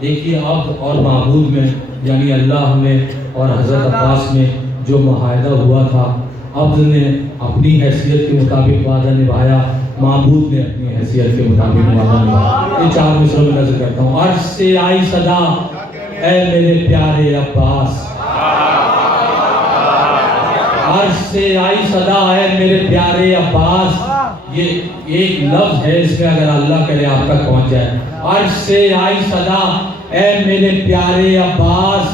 देखिए अब्द और माबूद में यानी अल्लाह में और हज़रत अब्बास में जो मुआहदा हुआ था, अब्द ने अपनी हैसियत के मुताबिक वादा निभाया, माबूद ने अपनी हैसियत के मुताबिक वादा निभाया। ये 4 मिसरों में नज़र करता हूँ। अर्श से आई सदा ऐ मेरे प्यारे अब्बास, अर्श से आई सदा है मेरे प्यारे अब्बास। ये एक लफ्ज है, इसमें अगर अल्लाह करे आप तक पहुंच जाए। अर्श से आई सदा ऐ मेरे प्यारे अब्बास,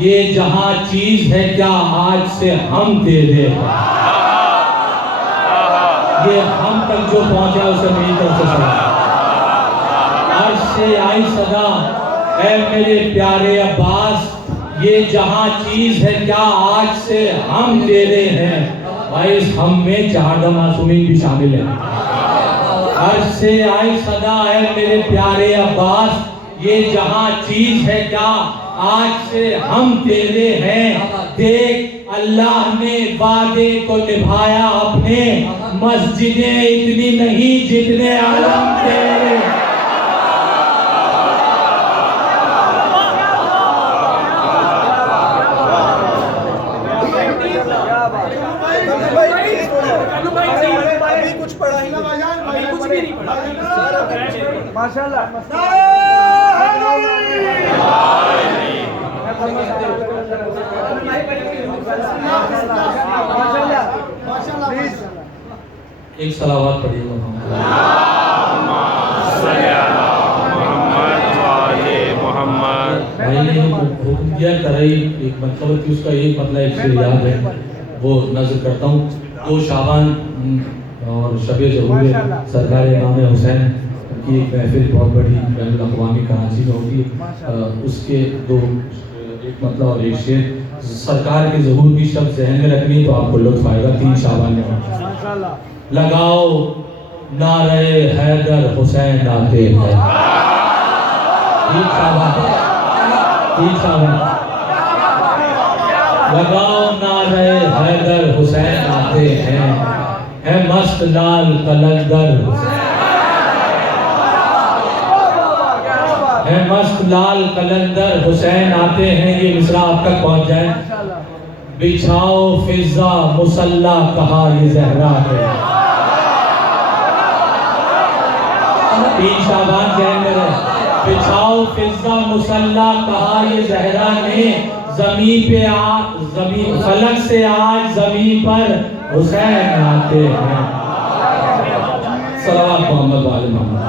ये जहां चीज है क्या आज से हम दे दे। ये हम तक जो पहुंचा उसे मेरी तरफ से सलाम। अर्श से आई सदा ऐ मेरे प्यारे अब्बास, ये जहां चीज है क्या आज से हम दे रहे हैं। भाई इस हम में 4 मासूमीन भी शामिल है। अर्श से आई सदा है मेरे प्यारे अब्बास, ये जहां चीज है क्या आज से हम तेरे हैं। देख अल्लाह ने वादे को निभाया अपने, मस्जिदें इतनी नहीं जितने आलम तेरे। कुछ पढ़ा ही नहीं, कुछ भी नहीं पढ़ा माशाल्लाह। एक सलावत पढ़िएगा। भाई ने हुक्म किया कराई, एक मतलब कि उसका एक मतलब एक से याद है, वो नजर करता हूँ। 2 शाबान और शबे ज़रूर सरकार इमाम हुसैन की एक महफिल बहुत बड़ी बैनुल-अक़वामी कराची में होगी। उसके 2 एक मतलब और एक शेर सरकार के ज़हूर की शब्द जहन में रखनी तो आपको लुत्फ़ आएगा। 3 शाबान में लगाओ नारे हैदर हुसैन आते हैं। 3 शाबान लगाओ नारे हैदर हुसैन आते हैं, है मस्त लाल कलंदर है मस्त लाल कलंदर हुसैन आते हैं। ये मिसरा आप तक पहुंच जाए। बिछाओ फिजा मुसल्ला कहा ये जहरा है। 3 शाबान जहन में रहे। बिछाओ फिजा मुसल्ला कहा ये जहरा ने, जमीन पे जमीन फलक से आज जमीन पर हुसैन आते हैं। सल्लल्लाहु मोहम्मद वाले मोहम्मद।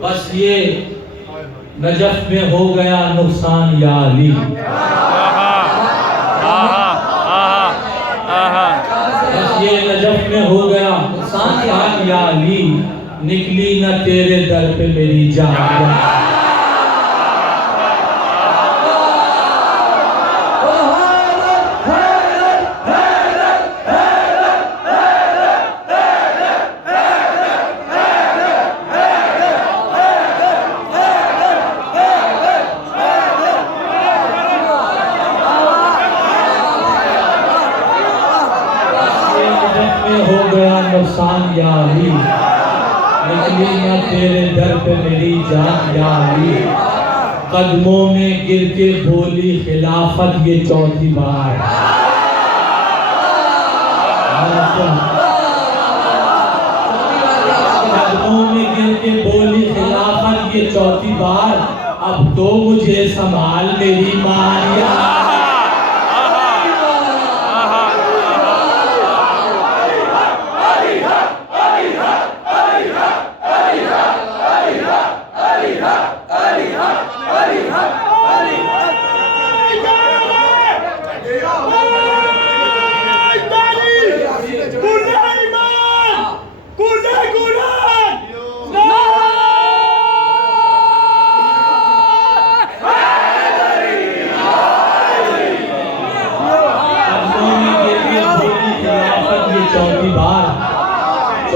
बस ये नजफ में हो गया नुकसान या अली। बस ये नजफ में हो गया नुकसान या अली, निकली न तेरे दर पे मेरी जान। हो गया नुकसान या अली, निकली न तेरे दर पे मेरी जान या अली। कदमों में गिर के बोली खिलाफत ये 4थी बार। कदमों में गिर के बोली खिलाफत ये 4थी बार, अब तो मुझे संभाल मेरी मारिया।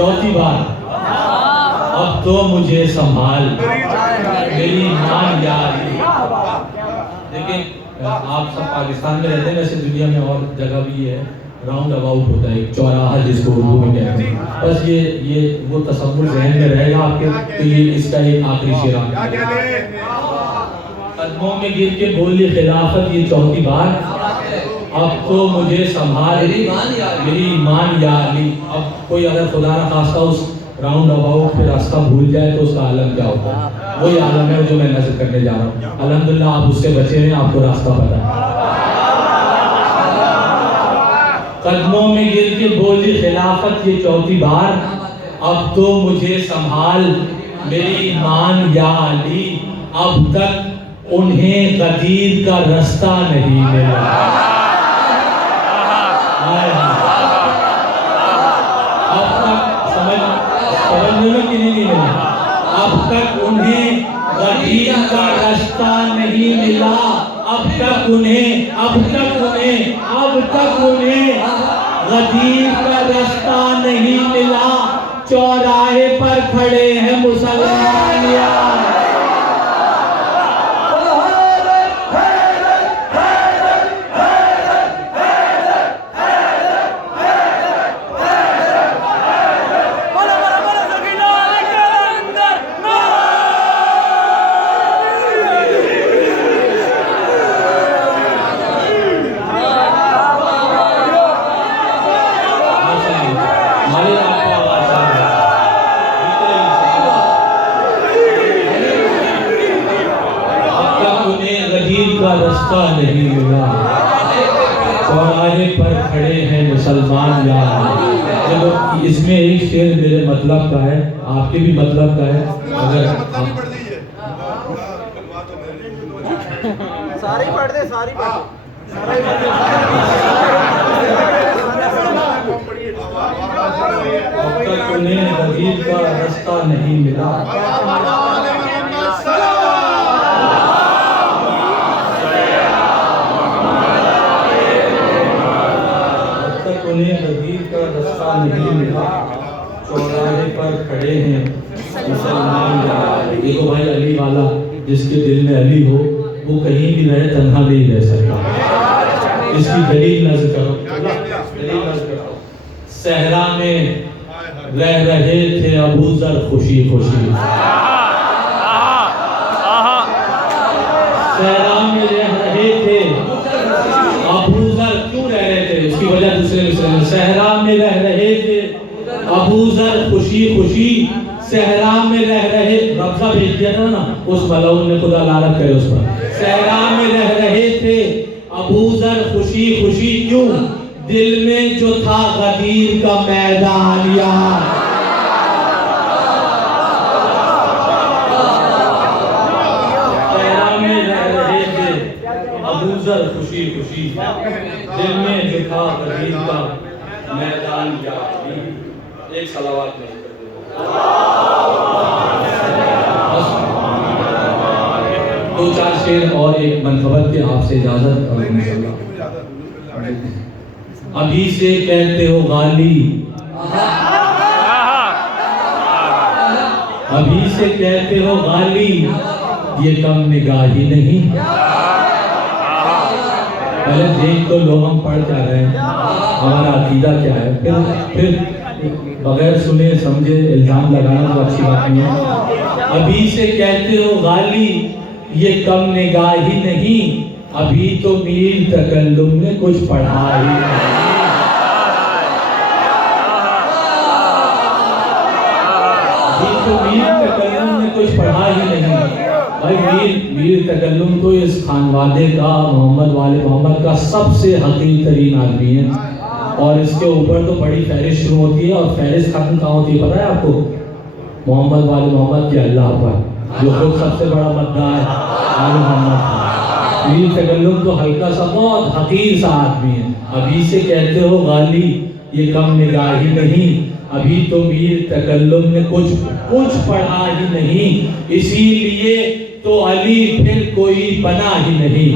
चौथी बार, अब तो मुझे संभाल मेरी ईमान यार। देखिए आप सब पाकिस्तान में रहते हैं, वैसे दुनिया में और जगह भी है, राउंड अबाउट होता है एक चौराहा जिसको उर्दू में कहते हैं। बस ये वो तसव्वुर ज़हन में रहेगा आपके, तो ये इसका एक आखिरी शेर कदमों में गिर के बोली खिलाफत ये चौथी बार, अब तो मुझे संभाल मेरी ईमान या अली। अब कोई अगर खुदा न खास्ता उस राउंड अबाउट पे रास्ता भूल जाए तो उसका आलम क्या होता है, वही आलम है जो मैं नज़र करने जा रहा हूँ। अल्हम्दुलिल्लाह आप उससे बचे हैं, आपको रास्ता पता है। कदमों में गिर के बोली खिलाफत ये चौथी बार, अब तो मुझे संभाल मेरी ईमान या अली। अब तक उन्हें गदीर का रास्ता नहीं मिला। अब तक समझने में कि नहीं मिला, अब तक उन्हें गदीर का रास्ता नहीं मिला। अब तक उन्हें गदीर का रास्ता नहीं मिला। चौराहे पर खड़े हैं मुसलमान यार। का रास्ता नहीं मिला। चौराहे पर खड़े हैं मुसलमान यार। चलो इसमें एक शेर मेरे मतलब का है, आपके भी मतलब का है। अगर सारी पढ़ दे, सारी पढ़ अब तक उन्हें गदीर का रास्ता नहीं मिला। गदीर का रास्ता नहीं मिला। चौराहे पर खड़े हैं मुसलमान यार। देखो भाई, अली वाला जिसके दिल में अली हो वो कहीं भी रहे तन्हा नहीं रह सकता। इसकी दलील नज़र करो, दलील नज़र करो। सहरा में रह रहे थे अबू ज़र खुशी खुशी। सहरा में रह रहे थे अबू ज़र, क्यों रह रहे थे उसकी वजह दूसरे मिसरे में। सहरा में रह रहे थे अबू ज़र खुशी खुशी। सहरा में रह रहे, रब्जा भेज दिया था ना उस मलऊन ने, खुदा लानत करे उस पर। सहरा में रह रहे थे अबू ज़र खुशी खुशी, क्यों? दिल में जो था गदीर का मैदान यार। सहरा में रह रहे थे अबू ज़र खुशी खुशी, दिल में जो था गदीर का मैदान यार। एक सलावत नहीं दो चार शेर और एक मनकबत के आपसे इजाजत। अभी से कहते हो गाली, अभी से कहते हो गाली, ये कम निगाही नहीं। पहले देख तो लो हम पढ़ क्या रहे हैं, हमारा अकीदा क्या है, फिर बगैर सुने समझे इल्जाम लगाना तो अच्छी बात नहीं है। अभी से कहते हो गाली, ये कम निगाही नहीं। अभी तो मीर तकल्लुम ने कुछ पढ़ा ही नहीं। अभी तो मीर तकल्लुम ने कुछ पढ़ा ही नहीं। भाई मीर तकल्लुम तो इस खानवादे का, मोहम्मद वाले मोहम्मद का सबसे हकीर तरीन आदमी है। और इसके ऊपर तो बड़ी फहरिस्त शुरू होती है, और फहरिस्त खत्म कहाँ होती है पता है आपको? मोहम्मद वाले मोहम्मद के अल्लाह पर, जो खुद सबसे बड़ा मद्दा है आले मोहम्मद। मीर तकल्लुम तो हल्का सा बहुत हकीर सा आदमी है। अभी से कहते हो गाली, ये कम निगाही नहीं। अभी तो मीर तकल्लुम ने कुछ पढ़ा ही नहीं। इसीलिए तो अली फिर कोई बना ही नहीं।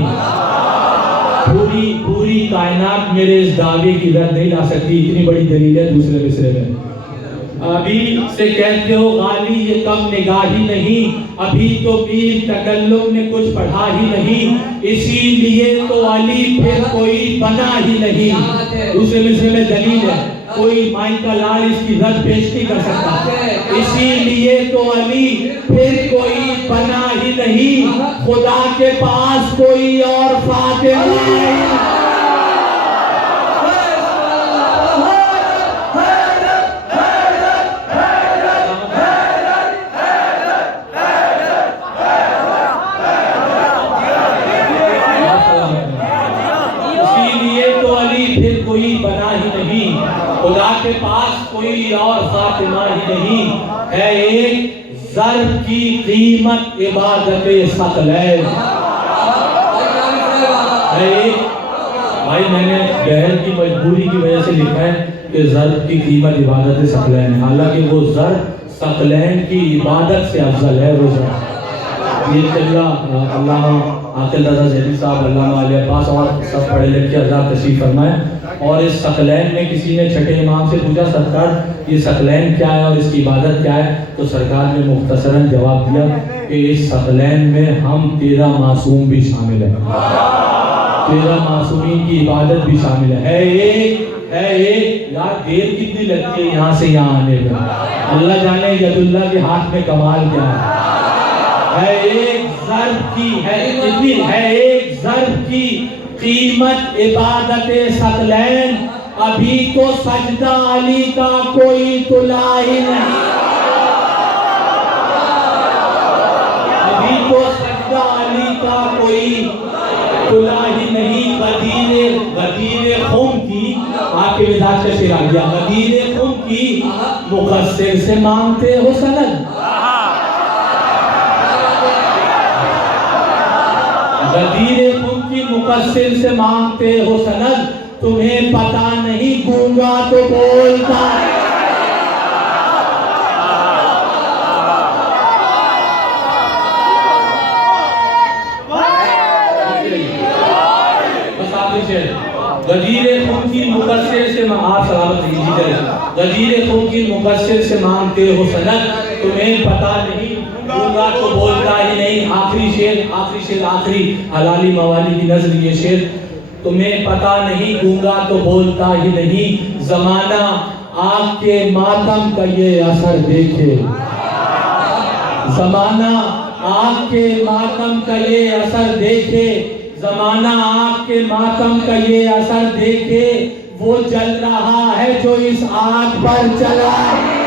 पूरी कायनात मेरे इस दावे की रद्द नहीं ला सकती, इतनी बड़ी दलील है दूसरे मिसरे में। अभी से कहते हो गाली ये कम निगाही नहीं, अभी तो मीर तकल्लुम ने कुछ पढ़ा ही नहीं, इसीलिए तो अली फिर कोई बना ही नहीं। दूसरे मिसरे में दलील है, कोई माई का लाल इसकी रद पेश नहीं कर सकता, इसीलिए तो अली फिर कोई बना ही नहीं, खुदा के पास कोई और फातिमा नहीं। फिर कोई बना ही नहीं, खुदा के पास कोई और फातिमा ही नहीं, है एक ज़र्ब की कीमत इबादत सकलैन। है एक भाई मैंने बहन की मजबूरी की वजह से लिखा है कि ज़र्ब की कीमत इबादत सकलैन, हालांकि वो ज़र्ब सकलैन की इबादत से अफजल है। वो ज़र्ब ये तजरा अल्लाह आकिल रज़ा ज़ैदी साहब, अल्लामा अली अब्बास और सब पढ़े लिखे हज़रात तशरीफ़ फरमाएं। और इस सकलैन में किसी ने छठे इमाम से पूछा, सरकार ये सकलैन क्या है और इसकी इबादत क्या है? तो सरकार ने मुख्तसरन जवाब दिया कि इस सकलैन में हम 13 मासूम भी शामिल हैं, 13 मासूमीन की इबादत भी शामिल है। एक यार देर कितनी लगती है यहाँ से यहाँ आने में, अल्लाह जाने यदुल्लाह के हाथ में कमाल क्या है एक ज़र्ब की है एक ज़र्ब की कीमत इबादत सकलैन, अभी तो सजदा अली का कोई तुला ही नहीं, अभी तो सजदा अली का कोई तुला ही नहीं। गदीर खुम की आपके मिजाज का शेर आ गया, गदीर खुम की मुकस्सिर से मांगते हो सनद, गदीर खुम की मुकस्सिर से मांगते हो सनद, तुम्हें पता नहीं गूंगा तो बोलता है। गदीर खुम की मुकस्सिर से आप सलामत लीजिए, गदीर खुम की मुकस्सिर से मांगते हो सनद, तुम्हें पता नहीं गूंगा तो बोलता ही नहीं। आखिरी शेर आखिरी हलाली मवाली की नज़र ये शेर, तुम्हें पता नहीं गूंगा तो बोलता ही नहीं, जमाना आपके मातम का ये असर देखे, जमाना आपके मातम का ये असर देखे, जमाना आपके मातम का ये असर देखे, वो जल रहा है जो इस आग पर चला है।